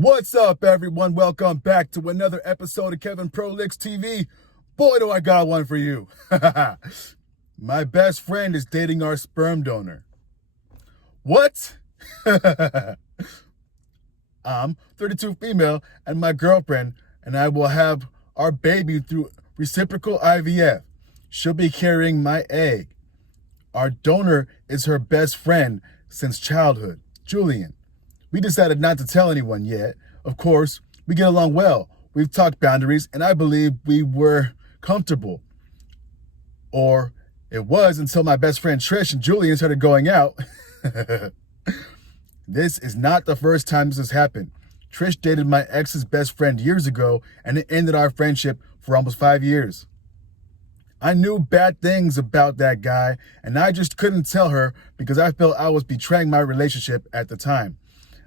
What's up, everyone? Welcome back to another episode of Kevin Prolix TV. Boy, do I got one for you. My best friend is dating our sperm donor. What? I'm 32 female, and my girlfriend and I will have our baby through reciprocal IVF. She'll be carrying my egg. Our donor is her best friend since childhood, Julian. We decided not to tell anyone yet. Of course, we get along well. We've talked boundaries, and I believe we were comfortable. Or it was until my best friend Trish and Julian started going out. This is not the first time this has happened. Trish dated my ex's best friend years ago, and it ended our friendship for almost 5 years. I knew bad things about that guy, and I just couldn't tell her because I felt I was betraying my relationship at the time.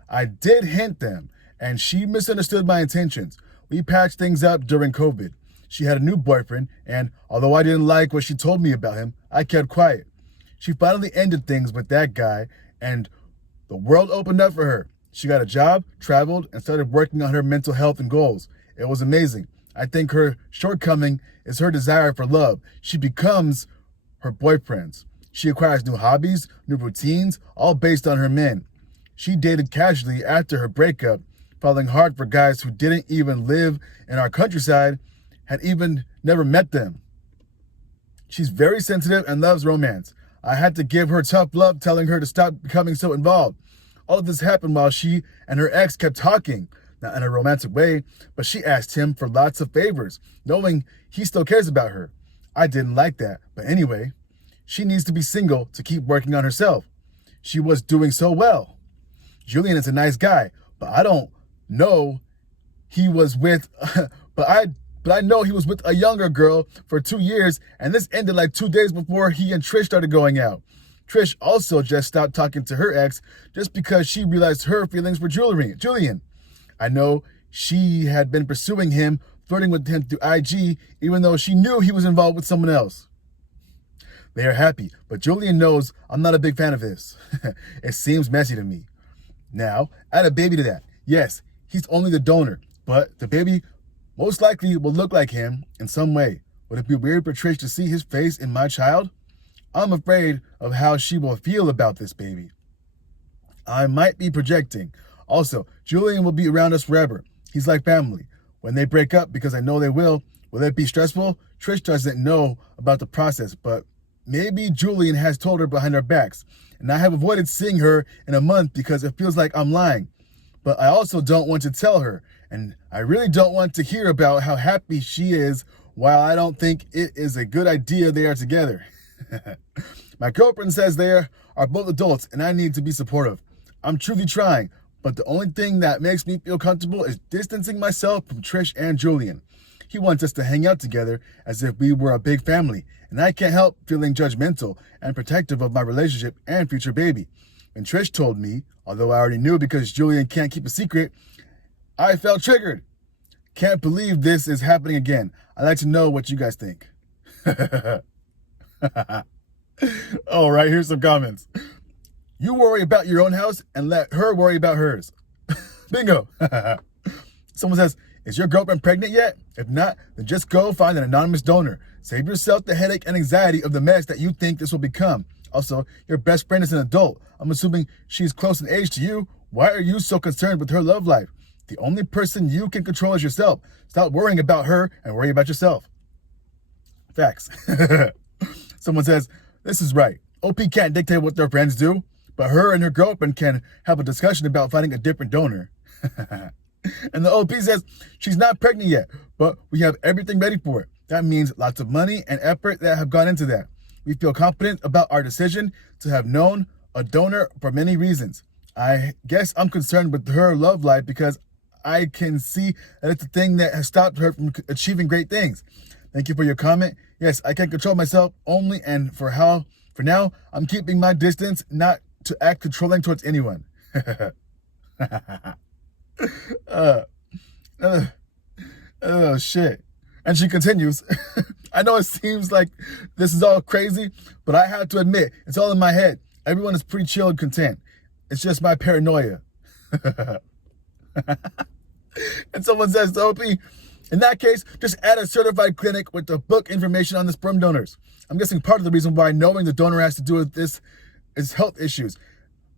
I did hint them, and she misunderstood my intentions. We patched things up during COVID. She had a new boyfriend, and although I didn't like what she told me about him, I kept quiet. She finally ended things with that guy, and the world opened up for her. She got a job, traveled, and started working on her mental health and goals. It was amazing. I think her shortcoming is her desire for love. She becomes her boyfriends. She acquires new hobbies, new routines, all based on her men. She dated casually after her breakup, falling hard for guys who didn't even live in our countryside, had even never met them. She's very sensitive and loves romance. I had to give her tough love, telling her to stop becoming so involved. All of this happened while she and her ex kept talking, not in a romantic way, but she asked him for lots of favors, knowing he still cares about her. I didn't like that, but anyway, she needs to be single to keep working on herself. She was doing so well. Julian is a nice guy, but I don't know he was with, but I know he was with a younger girl for 2 years, and this ended like 2 days before he and Trish started going out. Trish also just stopped talking to her ex just because she realized her feelings for Julian. I know she had been pursuing him, flirting with him through IG, even though she knew he was involved with someone else. They are happy, but Julian knows I'm not a big fan of this. It seems messy to me. Now, add a baby to that. Yes, he's only the donor, but the baby most likely will look like him in some way. Would it be weird for Trish to see his face in my child? I'm afraid of how she will feel about this baby. I might be projecting. Also, Julian will be around us forever. He's like family. When they break up, because I know they will it be stressful? Trish doesn't know about the process, but maybe Julian has told her behind our backs. And I have avoided seeing her in a month because it feels like I'm lying. But I also don't want to tell her. And I really don't want to hear about how happy she is while I don't think it is a good idea they are together. My girlfriend says they are both adults and I need to be supportive. I'm truly trying, but the only thing that makes me feel comfortable is distancing myself from Trish and Julian. He wants us to hang out together as if we were a big family, and I can't help feeling judgmental and protective of my relationship and future baby. When Trish told me, although I already knew because Julian can't keep a secret, I felt triggered. Can't believe this is happening again. I'd like to know what you guys think. All right, here's some comments. You worry about your own house and let her worry about hers. Bingo. Someone says, is your girlfriend pregnant yet? If not, then just go find an anonymous donor. Save yourself the headache and anxiety of the mess that you think this will become. Also, your best friend is an adult. I'm assuming she's close in age to you. Why are you so concerned with her love life? The only person you can control is yourself. Stop worrying about her and worry about yourself. Facts. Someone says, this is right. OP can't dictate what their friends do, but her and her girlfriend can have a discussion about finding a different donor. And the OP says, she's not pregnant yet, but we have everything ready for it. That means lots of money and effort that have gone into that. We feel confident about our decision to have known a donor for many reasons. I guess I'm concerned with her love life because I can see that it's the thing that has stopped her from achieving great things. Thank you for your comment. Yes, I can control myself only, and for now, I'm keeping my distance, not to act controlling towards anyone. Oh, shit. And she continues, I know it seems like this is all crazy, but I have to admit, it's all in my head. Everyone is pretty chill and content. It's just my paranoia. And someone says, OP, in that case, just add a certified clinic with the book information on the sperm donors. I'm guessing part of the reason why knowing the donor has to do with this is health issues.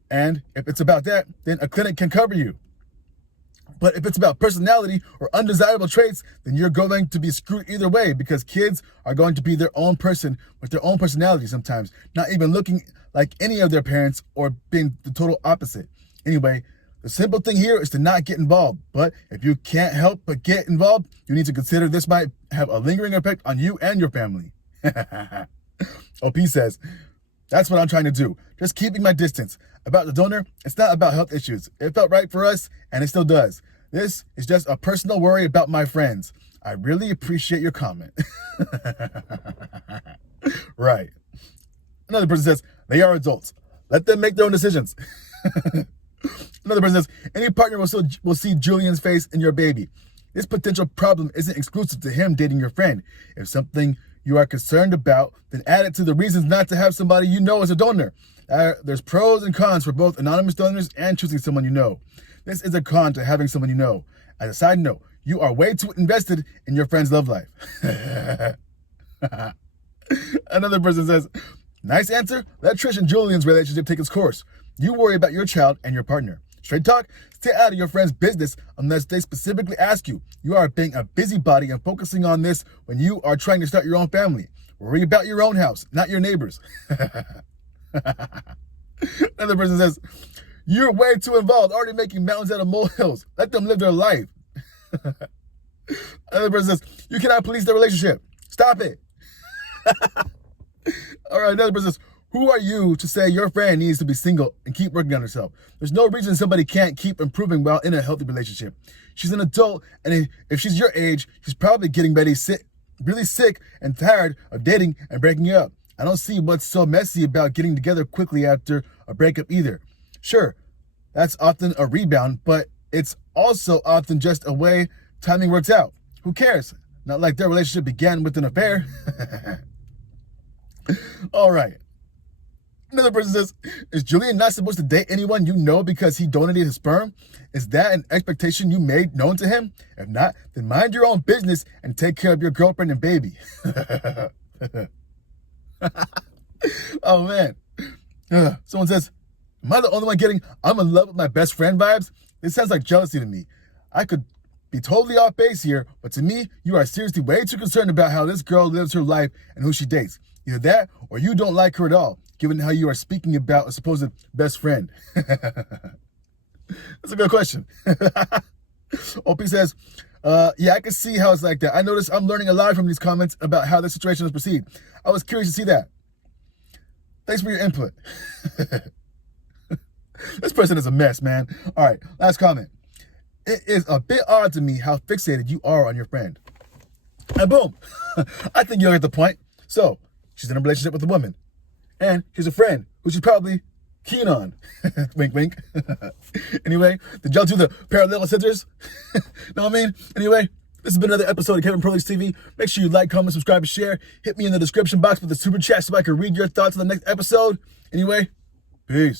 And if it's about that, then a clinic can cover you. But if it's about personality or undesirable traits, then you're going to be screwed either way, because kids are going to be their own person with their own personality sometimes, not even looking like any of their parents or being the total opposite. Anyway, the simple thing here is to not get involved. But if you can't help but get involved, you need to consider this might have a lingering effect on you and your family. OP says, that's what I'm trying to do. Just keeping my distance. About the donor, it's not about health issues. It felt right for us, and it still does. This is just a personal worry about my friends. I really appreciate your comment. Right. Another person says, they are adults. Let them make their own decisions. Another person says, any partner will see Julian's face in your baby. This potential problem isn't exclusive to him dating your friend. If something you are concerned about, then add it to the reasons not to have somebody you know as a donor. There's pros and cons for both anonymous donors and choosing someone you know. This is a con to having someone you know. As a side note, you are way too invested in your friend's love life. Another person says, nice answer. Let Trish and Julian's relationship take its course. You worry about your child and your partner. Straight talk, stay out of your friend's business unless they specifically ask you. You are being a busybody and focusing on this when you are trying to start your own family. Worry about your own house, not your neighbors. Another person says, you're way too involved, already making mountains out of molehills. Let them live their life. Another person says, you cannot police their relationship. Stop it. All right, another person says, who are you to say your friend needs to be single and keep working on herself? There's no reason somebody can't keep improving while in a healthy relationship. She's an adult, and if she's your age, she's probably getting really sick and tired of dating and breaking up. I don't see what's so messy about getting together quickly after a breakup either. Sure, that's often a rebound, but it's also often just a way timing works out. Who cares? Not like their relationship began with an affair. All right. Another person says, is Julian not supposed to date anyone you know because he donated his sperm? Is that an expectation you made known to him? If not, then mind your own business and take care of your girlfriend and baby. Oh, man. Someone says, am I the only one getting I'm in love with my best friend vibes? This sounds like jealousy to me. I could be totally off base here, but to me, you are seriously way too concerned about how this girl lives her life and who she dates. Either that or you don't like her at all, given how you are speaking about a supposed best friend. That's a good question. OP says, yeah, I can see how it's like that. I noticed I'm learning a lot from these comments about how this situation is perceived. I was curious to see that. Thanks for your input. This person is a mess, man. All right, last comment. It is a bit odd to me how fixated you are on your friend. And boom, I think you'll get the point. So, she's in a relationship with a woman. And she's a friend who she's probably keen on. Wink, wink. Anyway, did y'all do the parallel scissors? Know what I mean? Anyway, this has been another episode of Kevin Prolix TV. Make sure you like, comment, subscribe, and share. Hit me in the description box with the super chat so I can read your thoughts on the next episode. Anyway, peace.